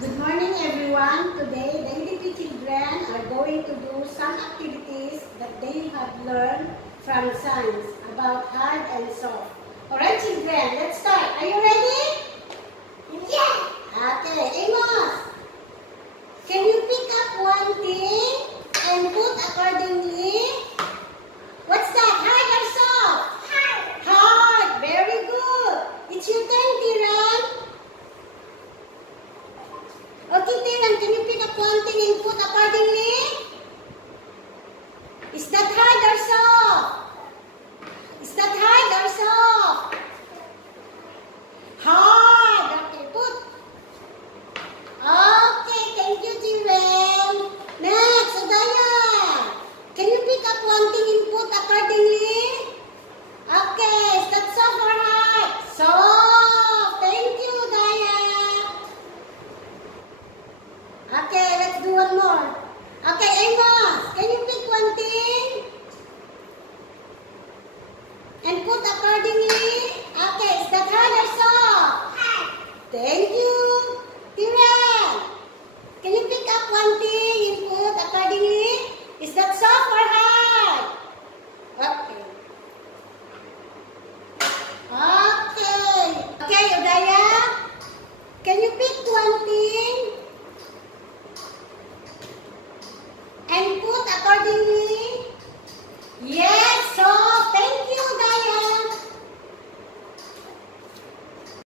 Good morning everyone. Today the EDP children are going to do some activities that they have learned from science about hard and soft. Alright children, let's start. Are you ready? Yeah! Okay, Amos, can you pick up one thing and put accordingly? What's that? Hard or soft? Hard. Hard. Very good. It's your turn, Tiran. Okay, Tiran, can you pick up one thing and put accordingly? Is that hard or soft? Is that hard or soft? Hard. Okay, put. Okay, thank you, Tiran. Next, Odaya. Can you pick up one thing and put accordingly? Okay, is that soft or hard? Soft. Thank you, Odaya. Okay, let's do one more. Okay, Amos, can you pick one thing and put accordingly? Okay, is that hard or soft? Hard. Thank you. Tiran, can you pick up one thing and put accordingly?